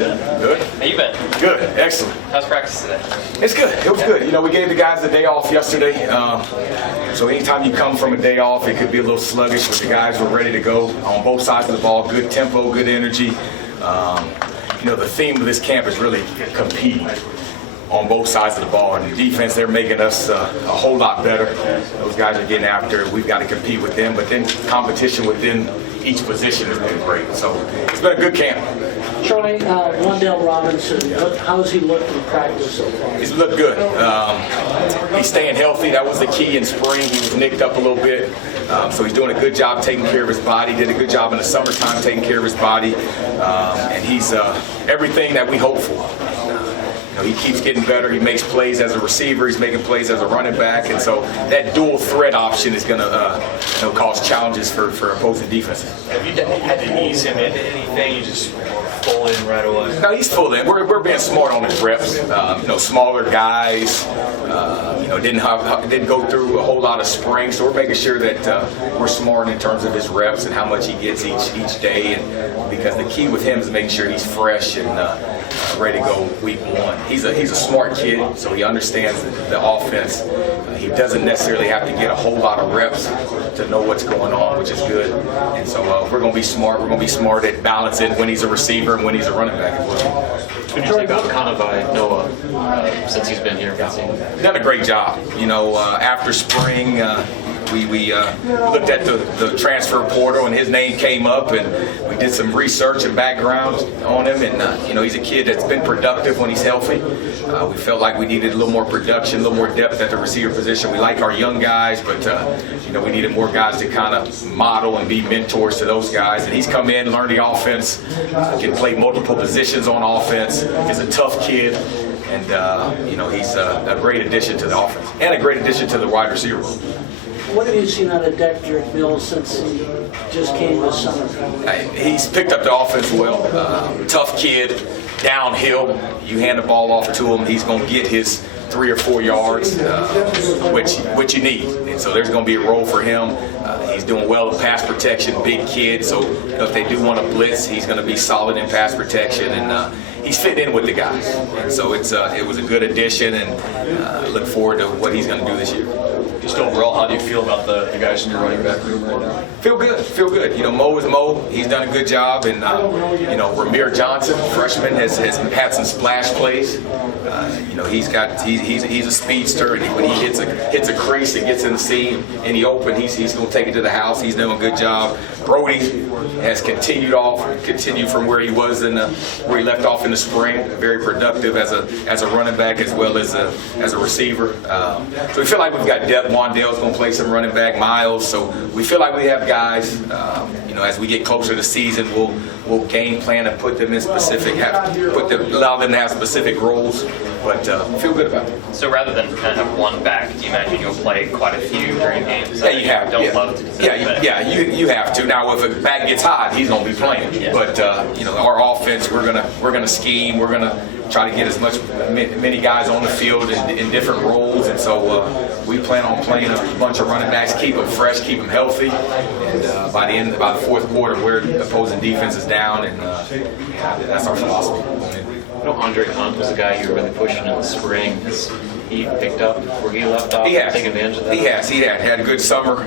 Good. Good. How you been? Good. Excellent. How's practice today? It's good. It was good. You know, we gave the guys the day off yesterday. So anytime you come from a day off, it could be a little sluggish, but the guys were ready to go on both sides of the ball. Good tempo, good energy. You know, the theme of this camp is really competing on both sides of the ball. And the defense, they're making us a whole lot better. Those guys are getting after it. We've got to compete with them. But then competition within each position has been great. So it's been a good camp. Troy, Wandale Robinson, how's he looked in practice so far? He's looked good. He's staying healthy. That was the key in spring. He was nicked up a little bit. So he's doing a good job taking care of his body. Did a good job in the summertime taking care of his body. And he's everything that we hope for. He keeps getting better. He makes plays as a receiver. He's making plays as a running back. And so that dual threat option is going to cause challenges for opposing defenses. Have you had to ease him into anything? You just full in right away? No, he's full in. We're being smart on his reps. Smaller guys. Didn't go through a whole lot of spring, so we're making sure that we're smart in terms of his reps and how much he gets each day. And because the key with him is making sure he's fresh and ready to go week one. He's a smart kid, so he understands the offense. He doesn't necessarily have to get a whole lot of reps to know what's going on, which is good. And so we're going to be smart. We're going to be smart at balancing when he's a receiver and when he's a running back as well. What do you think about Kanawai Noah since he's been here? Done a great job. After spring, we looked at the transfer portal and his name came up, and we did some research and background on him. And he's a kid that's been productive when he's healthy. We felt like we needed a little more production, a little more depth at the receiver position. We like our young guys, but we needed more guys to kind of model and be mentors to those guys. And he's come in, learned the offense, can play multiple positions on offense. He's a tough kid. And, he's a great addition to the offense and a great addition to the wide receiver. What have you seen out of Dedrick Mills since he just came this summer? He's picked up the offense well. Tough kid, downhill. You hand the ball off to him, he's going to get his 3 or 4 yards, which you need. And so there's going to be a role for him. He's doing well in pass protection, big kid. So if they do want to blitz, he's going to be solid in pass protection. And he's fitting in with the guys. And so it was a good addition, and I look forward to what he's going to do this year. Just overall, how do you feel about the guys in your running back room right now? Feel good. Mo is Mo. He's done a good job. And, Ramir Johnson, freshman, has had some splash plays. He's a speedster, and when he hits a crease and gets in the seam and he open, he's going to take it to the house. He's doing a good job. Brody has continued from where he was where he left off in the spring. Very productive as a running back as well as a receiver. So we feel like we've got depth. Wandale's going to play some running back, Miles. So we feel like we have guys. As we get closer to the season, we'll game plan and put them in allow them to have specific roles. But feel good about it. So rather than kind of have one back, do you imagine you'll play quite a few during games? Yeah, you have. Love to do that. You have to. Now, if a back gets hot, he's going to be playing. Yeah. But our offense, we're gonna scheme. We're gonna try to get many guys on the field in different roles, and so we plan on playing a bunch of running backs, keep them fresh, keep them healthy, and by the fourth quarter, wear the opposing defense is down, and that's our philosophy. Andre Hunt was a guy you were really pushing in the spring. Has he picked up where he left off? Take advantage of that? He has. He had a good summer.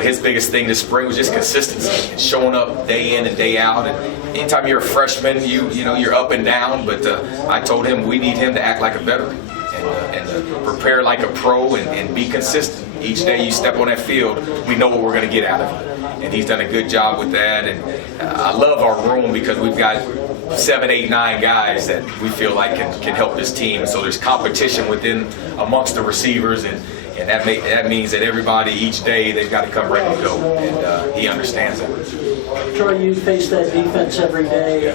His biggest thing this spring was just consistency, showing up day in and day out. And anytime you're a freshman, you're up and down. But I told him we need him to act like a veteran and prepare like a pro and be consistent. Each day you step on that field, we know what we're going to get out of it. And he's done a good job with that. And I love our room because we've got 7, 8, 9 guys that we feel like can help this team. So there's competition amongst the receivers, and that means that everybody each day they've got to come ready to go, and he understands it. Troy, you face that defense every day.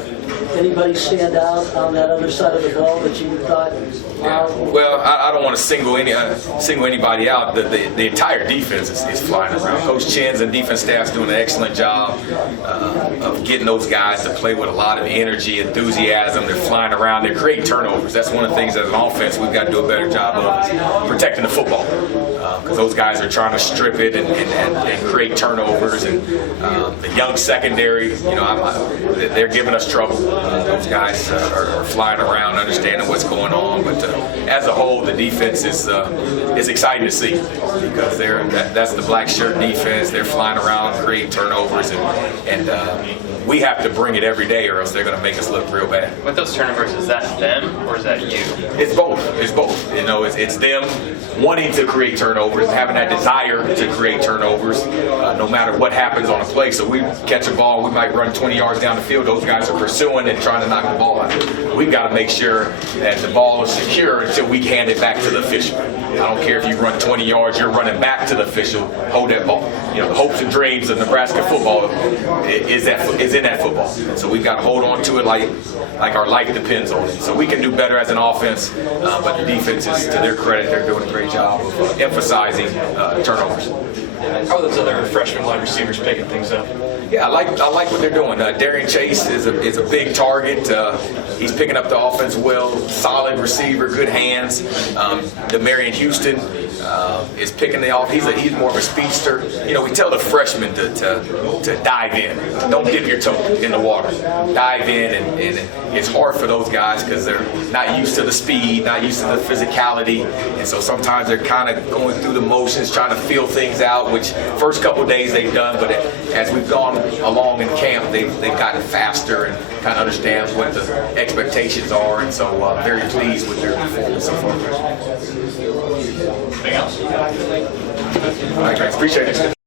Anybody stand out on that other side of the ball that you thought, wow? Well, I don't want to single anybody out. The entire defense is flying around. Coach Chin's and defense staff's doing an excellent job of getting those guys to play with a lot of energy, enthusiasm. They're flying around. They're creating turnovers. That's one of the things as an offense we've got to do a better job of, protecting the football. because those guys are trying to strip it and create turnovers. And the young secondary, they're giving us trouble. Those guys are flying around, understanding what's going on. But as a whole, the defense is exciting to see, because that's the black shirt defense. They're flying around, creating turnovers, and we have to bring it every day, or else they're going to make us look real bad. With those turnovers, is that them or is that you? It's both. It's both. It's them wanting to create turnovers, having that desire to create turnovers, no matter what happens on a play. So we catch a ball, we might run 20 yards down the field. Those guys are pursuing and trying to knock the ball out. We've got to make sure that the ball is secure until we hand it back to the official. I don't care if you run 20 yards, you're running back to the official. Hold that ball. The hopes and dreams of Nebraska football is in that football. So we've got to hold on to it like our life depends on it. So we can do better as an offense, but the defense is, to their credit, they're doing a great job of emphasizing turnovers. How are those other freshman wide receivers picking things up? Yeah, I like what they're doing. Darian Chase is a big target. He's picking up the offense well. Solid receiver, good hands. Demarion Houston is picking the off. He's more of a speedster. We tell the freshmen to dive in. Don't dip your toe in the water. Dive in, and it's hard for those guys because they're not used to the speed, not used to the physicality, and so sometimes they're kind of going through the motions, trying to feel things out, which first couple days they've done, but as we've gone along in camp, they've gotten faster and kind of understand what the expectations are, and so very pleased with their performance so far. Anything else? All right, guys, appreciate it.